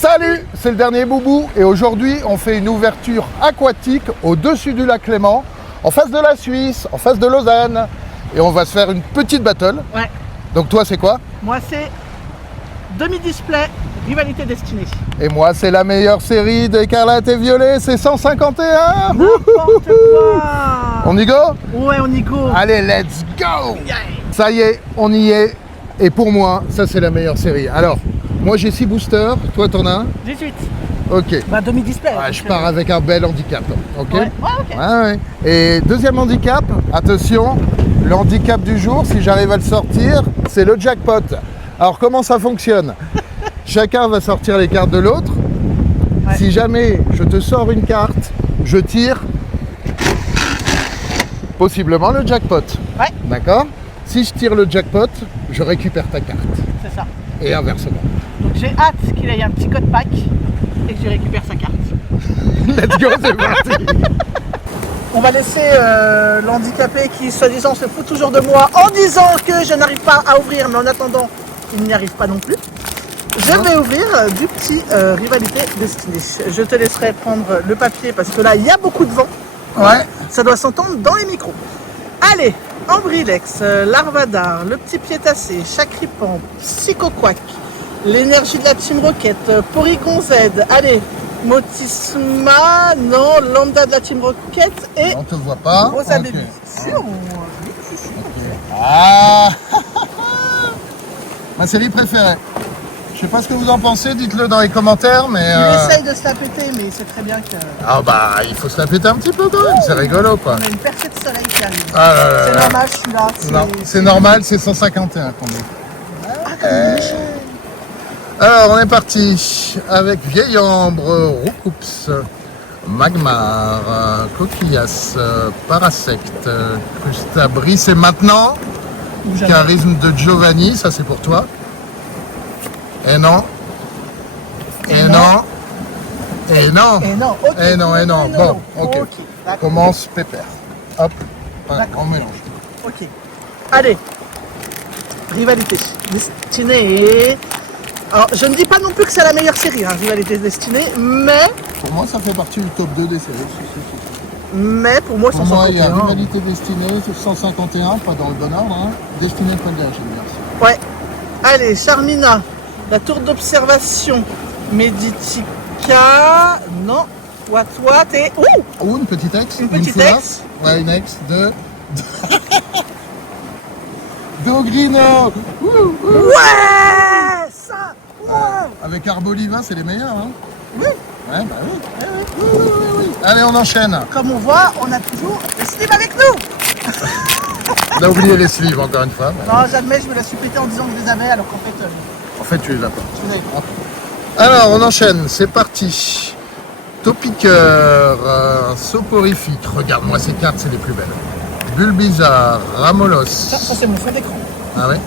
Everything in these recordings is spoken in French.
Salut, c'est le dernier Boubou et aujourd'hui on fait une ouverture aquatique au-dessus du lac Léman, en face de la Suisse, en face de Lausanne. Et on va se faire une petite battle. Ouais. Donc toi c'est quoi? Moi c'est demi-display, rivalité destinée. Et moi c'est la meilleure série d'Écarlate et Violet, c'est 151. N'importe quoi. On y go? Ouais, on y go. Allez, let's go. Yeah. Ça y est, on y est. Et pour moi, ça c'est la meilleure série. Alors, moi j'ai 6 boosters, toi t'en as un? 18. Ok. Bah demi-display. Ouais, je pars avec un bel handicap. Ok. Ouais, ok. Ouais. Et deuxième handicap, attention, le handicap du jour, si j'arrive à le sortir, c'est le jackpot. Alors comment ça fonctionne? Chacun va sortir les cartes de l'autre. Ouais. Si jamais je te sors une carte, je tire possiblement le jackpot. Ouais, D'accord? Si je tire le jackpot, je récupère ta carte. c'est ça. Et inversement. Donc j'ai hâte qu'il ait un petit code pack et que je récupère sa carte. Let's go, c'est parti. On va laisser l'handicapé qui, soi-disant, se fout toujours de moi en disant que je n'arrive pas à ouvrir, mais en attendant, il n'y arrive pas non plus. Je vais ouvrir du petit rivalité destinée. Je te laisserai prendre le papier parce que là, il y a beaucoup de vent. Ouais. Ça doit s'entendre dans les micros. Allez, Ambrilex, Larvadar, le petit piétassé, Chacripan, Psychoquack, l'énergie de la Team Rocket, Porygon Z, allez, Motisma, non, Lambda de la Team Rocket et On te voit pas. Rosa Ok. Baby. Si, Ah. Ma série préférée. Je sais pas ce que vous en pensez, dites-le dans les commentaires, mais... Il essaye de se la péter, mais il sait très bien que Ah bah, il faut se la péter un petit peu quand même, c'est rigolo quoi. on a une percée de soleil qui arrive. Ah là là C'est là. normal, je suis là. Non, c'est normal, c'est 151 qu'on dit. Ah, comme une méchante. Alors, on est parti avec Vieille Ambre, Roucoups, Magmar, Coquillas, Parasect, Crustabris et maintenant, Ou jamais. Charisme de Giovanni, ça c'est pour toi. Et non. Et non. Et non. Et non, ok. Et non, et non. Bon, ok. D'accord. Commence pépère. Hop, voilà, D'accord. on mélange. Ok. Allez. Rivalité destinée. Alors, je ne dis pas non plus que c'est la meilleure série, hein, Rivalité destinée, mais Pour moi, ça fait partie du top 2 des séries. pour moi, Pour moi, il y a 151. Rivalité Destinée, c'est 151, pas dans le bon ordre. Hein. Destinée, pas bien, j'aime bien ça. Ouais. Allez, Charmina, la tour d'observation, Meditica, non, What et... Ouh, Ou une petite ex. Une petite Foula. ex. Ouais, une ex de... Dogrino. ouais, ça, wow. Avec Arboliva, c'est les meilleurs. Hein. Oui. Ouais, bah oui. Oui. Allez, on enchaîne. Comme on voit, on a toujours le slip avec nous. On a oublié les sleeves, encore une fois. Non, j'admets, je me la suis pété en disant que je les avais, alors qu'en fait, En fait, tu les as pas. je les avais pas. Alors, on enchaîne, c'est parti. Topiqueur, soporifique, regarde-moi ces cartes, c'est les plus belles. Bulbizarre, Ramolos, Ça c'est mon fond d'écran. ah ouais.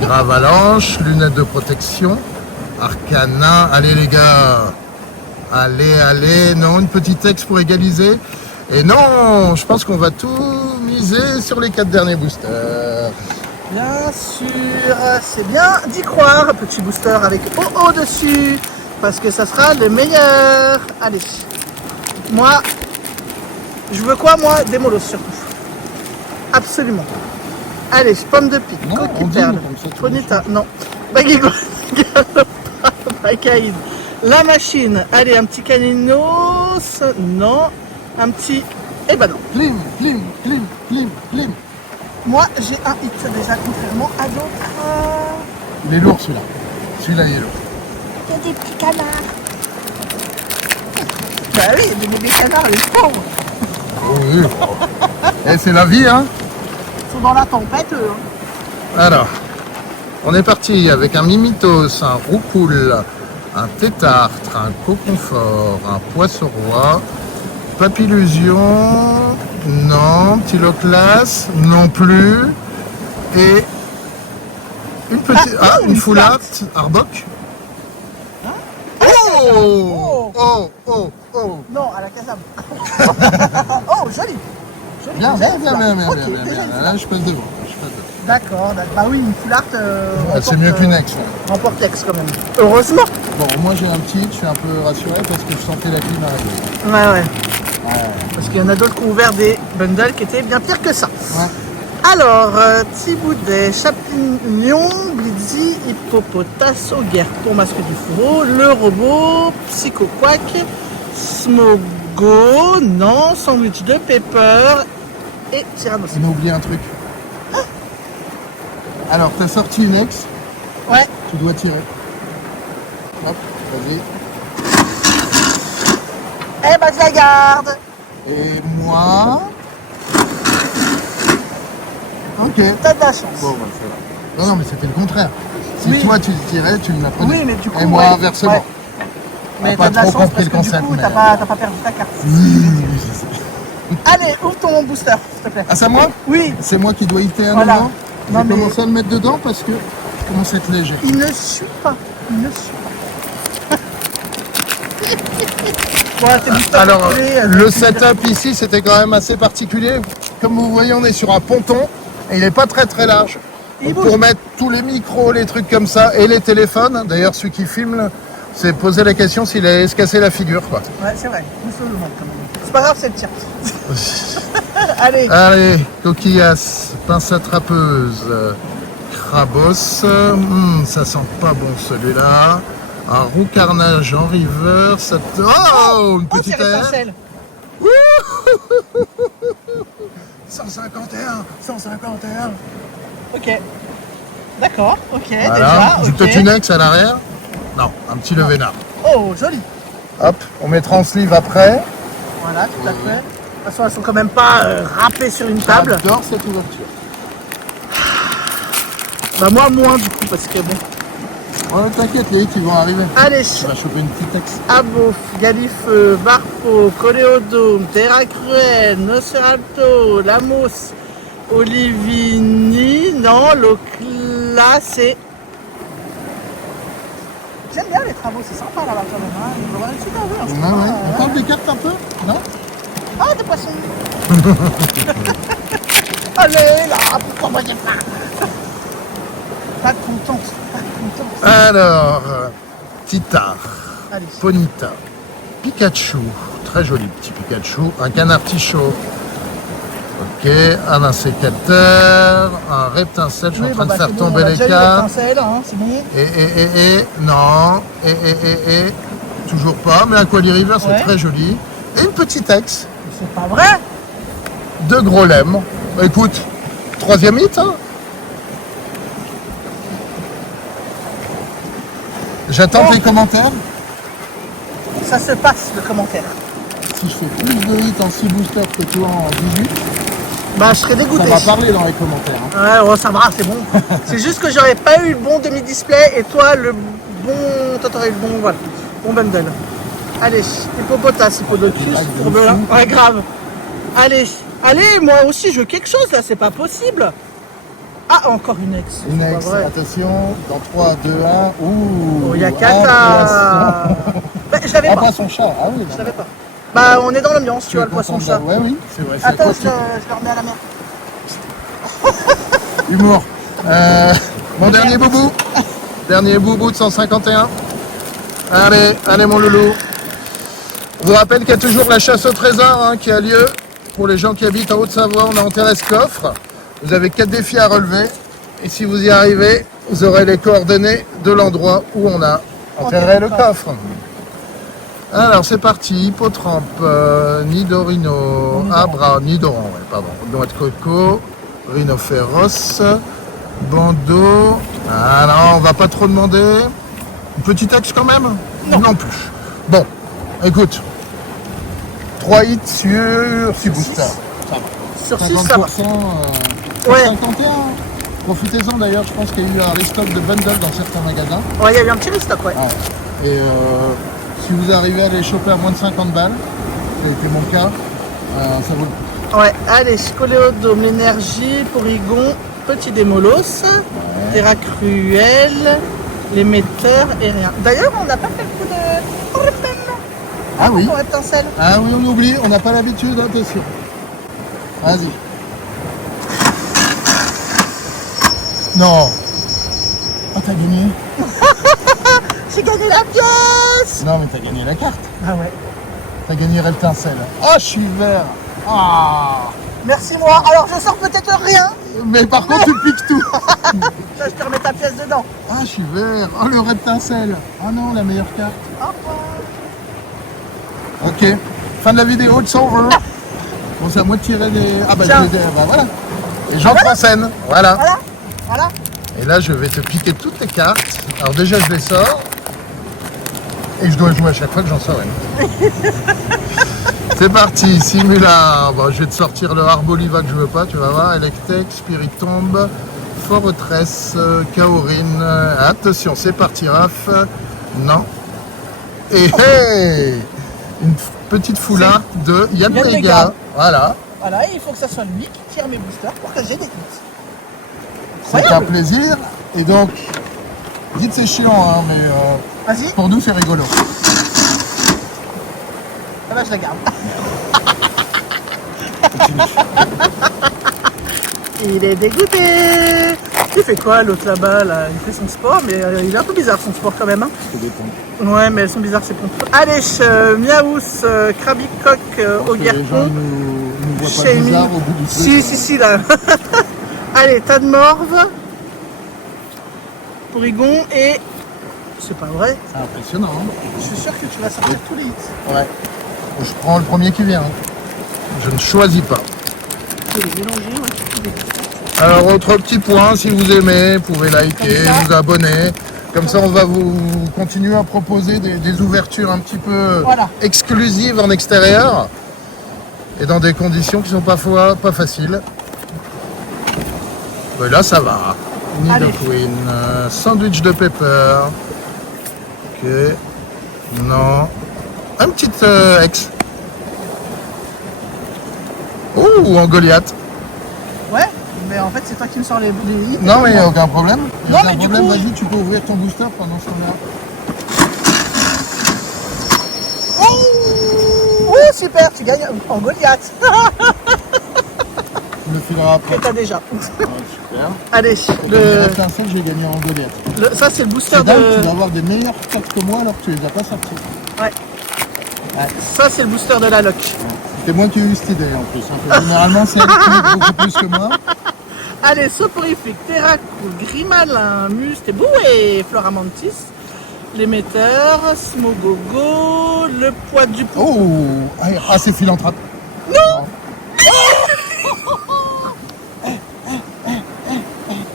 Gravalanche, lunettes de protection, Arcana, allez les gars, allez, non, une petite ex pour égaliser. Et non, je pense qu'on va tout miser sur les 4 derniers boosters. Bien sûr, c'est bien d'y croire, petit booster avec OO dessus, parce que ça sera le meilleur. Allez, moi, je veux quoi moi? Des molosses surtout. Absolument. Allez, pomme de pique, Non, on coquille dit, perle, comme ça, tu Ponita, non, Baguigo, Bacaïd, la machine, allez, un petit caninos, non, un petit, eh ben non. Clim. Moi, j'ai un hit déjà, contrairement à d'autres. Il est lourd celui-là. Celui-là, il est lourd. Il y a des petits canards. Bah oui, il y a des bébés canards, les pauvres. Oui. Et c'est la vie, hein. Ils sont dans la tempête, eux. Alors, on est parti avec un Mimitos, un Roucoule, un Tétartre, un Coconfort, un Poisson-Roi, Papillusion, non, Tyloclas, non plus, et une petite... Ah, une une Foulate, Arbok. Oh. Non, à la casam. Oh, joli. Joli. Bien. Ok, Là, déjà, je passe devant. D'accord, bah oui, une full art. C'est mieux qu'une ex. En portex quand même. Heureusement. Bon, moi j'ai un petit, je suis un peu rassuré parce que je sentais la clim arriver. Ouais. Ouais. Parce qu'il y en a d'autres qui ont ouvert des bundles qui étaient bien pires que ça. Ouais. Alors, Thiboudet, Champignon, Blitzy, Hippopotas, Auguerre pour masque du fourreau, le robot, Psycho Quack, Smogo, non, Sandwich de Pepper et Tyrannosaurus. On a oublié un truc. Alors, t'as sorti une ex, Ouais. tu dois tirer. Hop, vas-y. Eh ben, je la garde. Et moi. Ok. T'as de la chance. Bon, bah, ça va. Non, mais c'était le contraire. Si Oui. toi tu tirais, tu me la prenais. Oui, mais du coup. Et moi, ouais. inversement. Ouais. Mais pas t'as de la trop chance compris parce le que concept, du coup, mais- t'as pas perdu ta carte. Oui, je sais. Allez, ouvre ton booster, s'il te plaît. Ah, c'est à moi? Oui, C'est moi qui dois hitter un Voilà. moment. Je Non, vais mais- commencer à le mettre dedans parce que je commence à être léger. il ne suit pas. Il ne suit pas. Bon, tes boosters Alors, reculés, le tu me diras. setup ici, c'était quand même assez particulier. Comme vous voyez, on est sur un ponton et il n'est pas très très large. Il Donc, bouge. pour mettre tous les micros, les trucs comme ça et les téléphones, d'ailleurs, celui qui filme, c'est poser la question s'il allait se casser la figure, quoi. Ouais, c'est vrai. Nous sommes le monde quand même. C'est pas grave, c'est le tien. Allez. Allez, coquillasse, pince attrapeuse, crabos, ça sent pas bon celui-là. Un roux carnage en river, ça te... Oh, une Oh, petite c'est air. rétincelle. 151, 151. Ok. D'accord, ok, Voilà, déjà. j'ai Ok. peut-être une ex à l'arrière. Non, un petit levénard. Oh, joli. Hop, on mettra en sleeve après. Voilà, tout à fait. De toute façon, elles sont quand même pas râpées sur une table. J'adore cette ouverture. Bah, moi, moins du coup, parce que bon. Ouais, t'inquiète, les hits, ils vont arriver. Allez, Tu vas choper une petite ex. Abouf, Galifeu, Barpo, Coléodome, Terra Cruel, Nosferalto, Lamos, Olivini, non, Loclacé. J'aime bien les travaux, c'est sympa là-bas quand même. Hein. Il va y avoir une petite envie, hein, c'est Ouais, sympa, ouais. On parle des cartes un peu? Non? Ah, des poissons. Allez là, pourquoi moi j'ai pas? Pas de contente, pas de contente. Alors, Titar, Allez. Ponita, Pikachu, très joli petit Pikachu, un canard tichot, ok, un insécateur, un reptincelle, je suis en train de faire tomber les cartes, Hein, c'est bon. non, toujours pas, mais Aquali River c'est Ouais. très joli, et une petite ex, C'est pas vrai. de gros lem, bah, écoute, troisième hit, hein. J'attends Bon. tes commentaires. Ça se passe le commentaire. Si je fais plus de hits en 6 boosters que toi en 18, Bah, je serais ça dégoûté. va parler dans les commentaires. Hein. Ouais, oh, ça va, c'est bon. C'est juste que j'aurais pas eu le bon demi-display et toi le bon. Toi t'aurais eu le bon, voilà. Bon bundle. Allez, Hippopotas, Hippodocus, Grave, Tourbelin. de fou. Ouais, grave. Allez, moi aussi je veux quelque chose là, c'est pas possible. Ah, encore une ex. Une c'est ex, pas vrai. attention, dans 3, 2, 1, ouh, Oh, il y a un Kata. poisson. Bah, je l'avais Un pas. poisson chat, ah oui. Je l'avais pas. Bah, on est dans l'ambiance, tu vois, le poisson chat. Ouais, oui, c'est vrai, c'est Attends, costaud. je le remets à la mer. Humour. Mon dernier boubou. Dernier boubou de 151. Allez mon loulou. On vous rappelle qu'il y a toujours la chasse au trésor hein, qui a lieu pour les gens qui habitent en Haute-Savoie. On a enterré ce coffre. Vous avez 4 défis à relever. Et si vous y arrivez, vous aurez les coordonnées de l'endroit où on a enterré le coffre. Alors c'est parti, Hippotrampe, Nidorino, Nidoran, ouais, pardon, Noix de coco, Rhinophéros, Bandeau. Ah non, on va pas trop demander. Une petite axe quand même? Non plus. Bon, écoute, 3 hits sur 6 boosters. Ça va. Sur 6, ça va. 50%, Ouais. 51. Profitez-en d'ailleurs, je pense qu'il y a eu un restock de bundles dans certains magasins. Ouais, il y a eu un petit restock, ouais. Ouais. Et si vous arrivez à les choper à moins de 50 balles, ça a été mon cas, ça vaut le coup. Ouais, allez, Coléodome, l'énergie, Porygon, Petit Démolos, Terra Cruel, l'émetteur et rien. D'ailleurs, on n'a pas fait le coup de Reptile. Ah oui. Pour Reptincelle. Ah oui, on oublie, on n'a pas l'habitude, hein, t'es sûr. Vas-y. Non. Oh, t'as gagné. J'ai gagné la pièce. Non, mais t'as gagné la carte. Ah ouais. T'as gagné Reltincelle. Oh, je suis vert. Ah. Merci moi. Alors je sors peut-être rien. Mais par contre, tu piques tout. Là, je te remets ta pièce dedans. Ah, je suis vert. Oh, le Reltincelle. Oh non, la meilleure carte. Ok. Fin de la vidéo, it's over. Bon, c'est à moi de tirer des... Ah bah, Tiens. bah voilà. Et j'entre en scène. Voilà. Voilà. Voilà. Et là, je vais te piquer toutes tes cartes. Alors déjà, je les sors. Et je dois jouer à chaque fois que j'en sors une. C'est parti, Simula. Bon, je vais te sortir le Arboliva que je veux pas, tu vas voir. Electek, Spiritomb, Fortress, Kaorin. Attention, c'est parti, Raph. Non. Et hey, une petite foulard de Yann Yann Vega. Vega. Voilà. Voilà, et il faut que ça soit lui qui tire mes boosters pour que j'ai des hits. C'est un Incroyable. plaisir. Et donc, dites c'est chiant, hein, mais Vas-y. pour nous, c'est rigolo. Ah bah, je la garde. Il est dégoûté. Il fait quoi l'autre là-bas là? Il fait son sport, mais il est un peu bizarre son sport quand même. Hein. Ouais, mais elles sont bizarres ces pompes. Allez, Miaous, Krabicock, au Les gens Guerpon. nous voient pas Shaming. bizarre au bout du Si, si, si, là. Allez, tas de morve. Porygon et. C'est pas vrai. C'est impressionnant. Hein. Je suis sûr que tu vas sortir tous les hits. Ouais. Je prends le premier qui vient. Je ne choisis pas. Tu les mélanger, ouais, tous les hits. Alors, autre petit point, si vous aimez, vous pouvez liker, Comme ça. vous abonner. Comme ça, on va vous continuer à proposer des ouvertures un petit peu Voilà. exclusives en extérieur. Et dans des conditions qui sont parfois pas faciles. Mais là, ça va. Allez. Nidoqueen, sandwich de pepper. Ok. Non. Un petit ex. Oh, en Goliath. Ouais, mais en fait, c'est toi qui me sors les hits. Non, mais aucun problème. Non, Aucun mais du problème. coup- Vas-y, tu peux ouvrir ton booster pendant ce temps-là. Oh, super, tu gagnes en Goliath. Tu me fileras après. Que t'as déjà. Ouais, super. Allez, Le Étincelle, j'ai gagné en Goliath. ça c'est le booster C'est dingue, tu de. vas avoir des meilleures cartes que moi alors que tu les as pas sorties. Ouais. Ça c'est le booster de la lock. C'est moi qui ai eu cette idée en plus. Hein. Généralement, c'est elle qui met beaucoup plus que moi. Allez, Soporifique, Terracou, Grimalin, Mustéboué, Floramantis, l'émetteur, Smogogo, le poids du pou. Oh, ah, c'est Philanthrope. Non.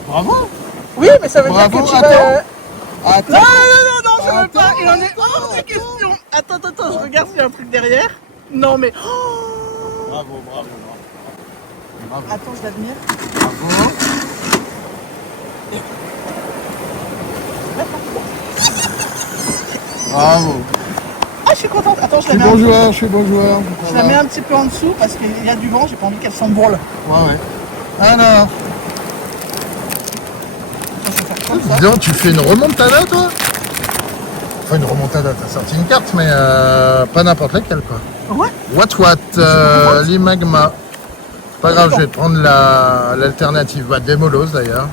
Bravo. Oui, mais ça veut dire Bravo, que tu attends. vas. Attends. Non, non, non, non, ça veut pas. Attends, Il en est attends, hors de attends. question. Attends, je regarde s'il y a un truc derrière. Non, mais. Oh. Bravo, bravo, bravo. Attends, je l'admire. Bravo. Bravo. Ah, je suis contente. Attends, je Je la suis mets, bon joueur, je suis bon joueur. je la mets un petit peu en dessous parce qu'il y a du vent. J'ai pas envie qu'elle s'embourle. Ouais. Alors, Je vais faire comme ça. dis donc, tu fais une remontada, toi? Enfin, une remontada, t'as sorti une carte, mais pas n'importe laquelle, quoi. Ouais. What, l'imagma. C'est pas grave, je vais prendre l'alternative. Bah, Démolos, d'ailleurs.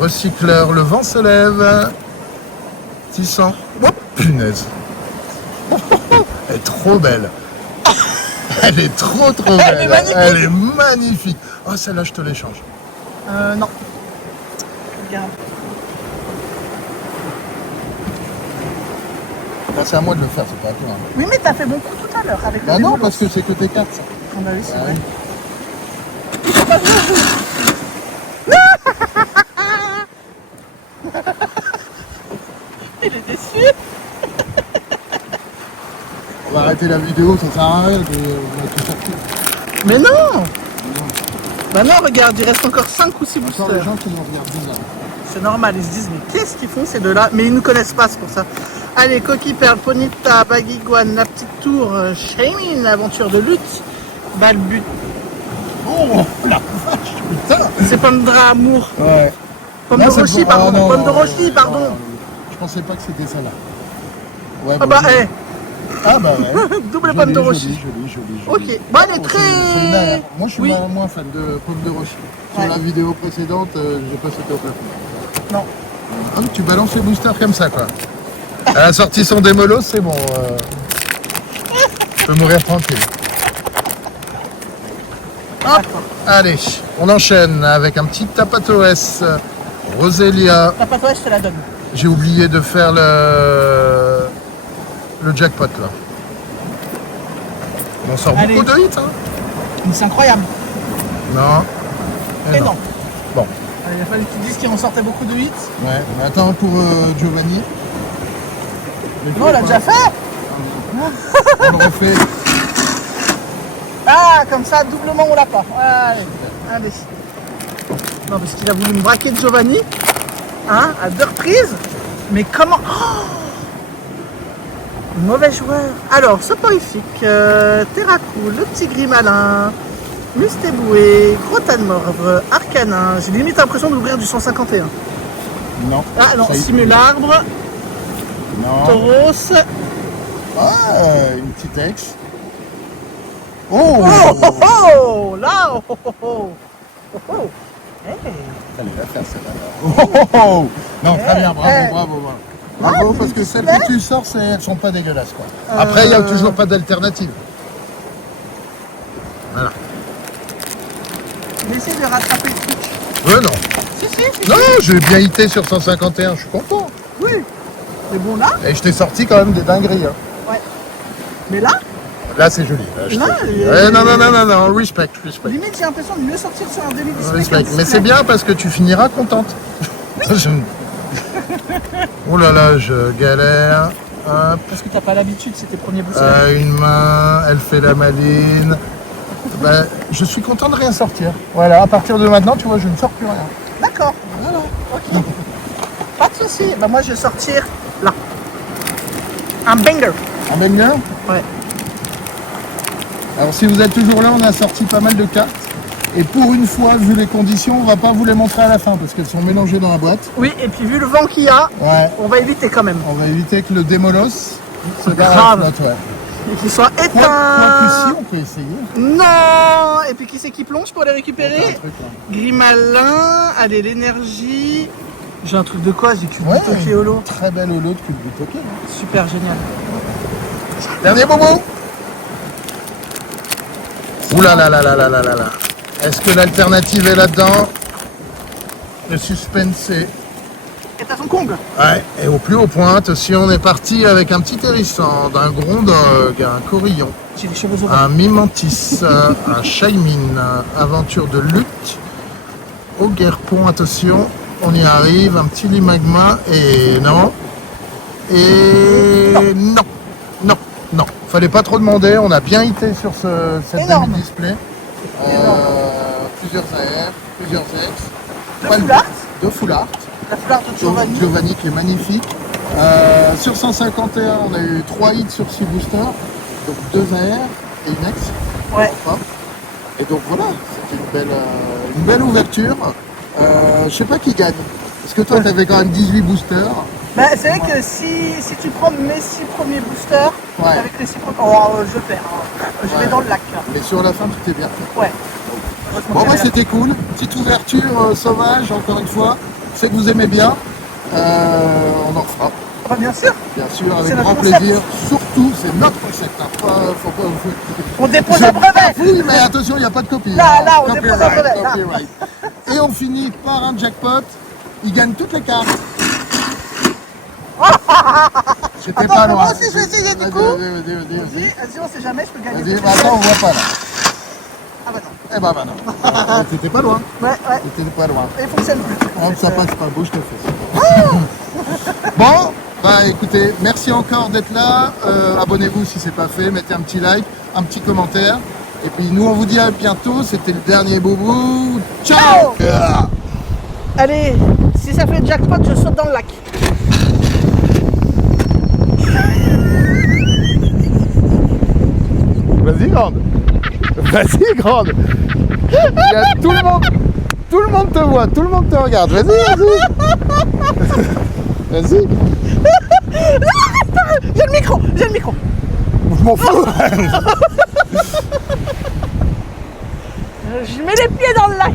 Recycleur, le vent se lève. 600. Oh, punaise. Elle est trop belle. Elle est trop belle. Elle est magnifique. Elle est magnifique. Oh, celle-là, je te l'échange. Non. Regarde. Là, c'est à moi de le faire, c'est pas à toi. Hein. Oui, mais t'as fait bon coup tout à l'heure avec le Bah non, démolos. parce que c'est que tes cartes, ça. On a vu, c'est Ah vrai. oui. Il est déçu. On va arrêter la vidéo, ça sert à rien de tout sortir. Mais non. Bah non, regarde, il reste encore 5 ou 6 Encore boosters. les gens qui nous regardent bizarre. C'est normal, ils se disent, mais qu'est-ce qu'ils font ces deux-là? Mais ils nous connaissent pas, c'est pour ça. Allez, Coquille Perle, Ponita, Bagiguane, La Petite Tour, Shamin, Aventure de lutte, Balbut, Oh la vache, putain. c'est Pandra Amour, Ouais. Pomme Là, de c'est Rochi, pour- ah, pardon, non, Pomme de Rochi, pardon. Je pensais pas que c'était ça là. Ouais, Ah bon, bah, je- Ah bah ouais. Double pomme de Rocher. Joli. Ok, bon, elle est très... Moi je suis Oui. moins fan de pomme de Rocher. Sur Ouais. la vidéo précédente, j'ai pas sauté au plafond. Non. Ah, tu balances les boosters comme ça quoi. Elle a sorti son démolos, c'est bon. Je peux mourir tranquille. Hop, allez, on enchaîne avec un petit Tapatoès Roselia. La patois, je te la donne. J'ai oublié de faire le jackpot là. On sort Allez. beaucoup de hits, hein? C'est incroyable. Non. Et non. Bon, Il a fallu que tu dises qu'il en sortait beaucoup de hits. ouais, mais attends pour Giovanni. Non, on l'a déjà fait. On le refait. Ah, comme ça, doublement, on l'a pas. Allez. Non, parce qu'il a voulu me braquer de Giovanni. Hein, à 2 reprises. Mais comment... Oh, mauvais joueur. Alors, soporifique, Terracou, le petit gris malin, Mustéboué, Gros tas de morve, Arcanin. J'ai limite l'impression d'ouvrir du 151. Non. Ah non, Ça y est. Simularbre, Non. Tauros. Ah, une petite ex. Oh, Oh oh oh là oh oh oh oh oh. Hey. Allez, va faire celle-là. Oh. Non, très bien, bravo. Bravo, parce que celles que tu sors, elles sont pas dégueulasses quoi. Après, il n'y a toujours pas d'alternative. Voilà. Il essaie de rattraper le truc. Non. Si. Non, j'ai bien hité sur 151, je suis content. Oui. Mais bon là, Et je t'ai sorti quand même des dingueries. Hein. ouais. Mais là, Là, c'est joli. Là, Non, non, respect. limite j'ai l'impression de mieux sortir sur un demi-display. Respect. qu'un Mais c'est display. bien parce que tu finiras contente. Oh là là, je galère. Hop. Parce que t'as pas l'habitude, c'est tes premiers boosters. Une main, elle fait la maline. Ben, je suis content de rien sortir. Voilà, à partir de maintenant, tu vois, je ne sors plus rien. D'accord. Voilà. Ok. Pas de soucis. Bah moi je vais sortir là. Un banger. Un banger. Ouais. Alors si vous êtes toujours là, on a sorti pas mal de cartes. Et pour une fois, vu les conditions, on va pas vous les montrer à la fin parce qu'elles sont mélangées dans la boîte. Oui, et puis vu le vent qu'il y a, Ouais. on va éviter quand même. On va éviter que le démolos se barre Grave. à la flotte, ouais. Et qu'il soit Quoique éteint. si, on peut essayer. Non. Et puis qui c'est qui plonge pour les Un récupérer? truc, là. Gris malin, allez l'énergie. J'ai un truc de quoi? J'ai cube Ouais, toqué holo. très belle holo de cube du toqué. Super génial. Dernier bobo. Ouh là là là là là là là là. Est-ce que l'alternative est là-dedans? Le suspense est... Et t'as ton comble. Ouais, et au plus haut pointe, si on est parti avec un petit hérisson, un grondog, un corillon, J'ai les cheveux orange. un mimantis, un shaimine, aventure de lutte, au guerpon, attention, on y arrive, un petit limagma, et non, et non, fallait pas trop demander, on a bien hité sur cette Énorme. demi-display, plusieurs AR, plusieurs ex, De full art. de full art, La fleur de Giovanni. Giovanni qui est magnifique. Sur 151, on a eu 3 hits sur 6 boosters, donc 2 AR et une ex. Ouais. Et donc voilà, c'était une belle ouverture. Je sais pas qui gagne. Parce que toi, tu avais quand même 18 boosters. Bah, c'est vrai que si tu prends mes 6 premiers boosters, Ouais. avec les 6 premiers. Oh, je perds. Je vais Ouais. dans le lac. Là. Mais sur la fin, tout est bien fait. Ouais. Bon, bah, c'était cool. Petite ouverture sauvage, encore une fois. C'est que vous aimez bien. On en refera. Bah, bien sûr. Bien sûr, avec C'est notre grand concept. plaisir. Surtout, c'est notre concept. Hein. Faut pas vous... On dépose un brevet. Oui, mais attention, il n'y a pas de copie. Là, hein. là, on dépose un brevet, là. Copyright. Et on finit par un jackpot. Il gagne toutes les cartes. J'étais Attends, pas moi loin. aussi, je vais essayer, du Vas-y, coup. Vas-y. Vas-y, on sait jamais, je peux gagner. Vas-y, bah attends, on voit pas là. Ah bah non. Eh bah non. T'étais pas loin. Ouais. T'étais pas loin. Et il fonctionne plus. Oh, ça passe pas, bouge tes fesses. Bon, bah écoutez, merci encore d'être là. Abonnez-vous si c'est pas fait, mettez un petit like, un petit commentaire. Et puis nous on vous dit à bientôt, c'était le dernier boubou. Ciao. Allez, si ça fait jackpot, je saute dans le lac. Vas-y grande. Vas-y grande. Il y a tout le monde te voit, tout le monde te regarde. Vas-y. Vas-y. J'ai le micro. Je m'en fous. Je mets les pieds dans le lac.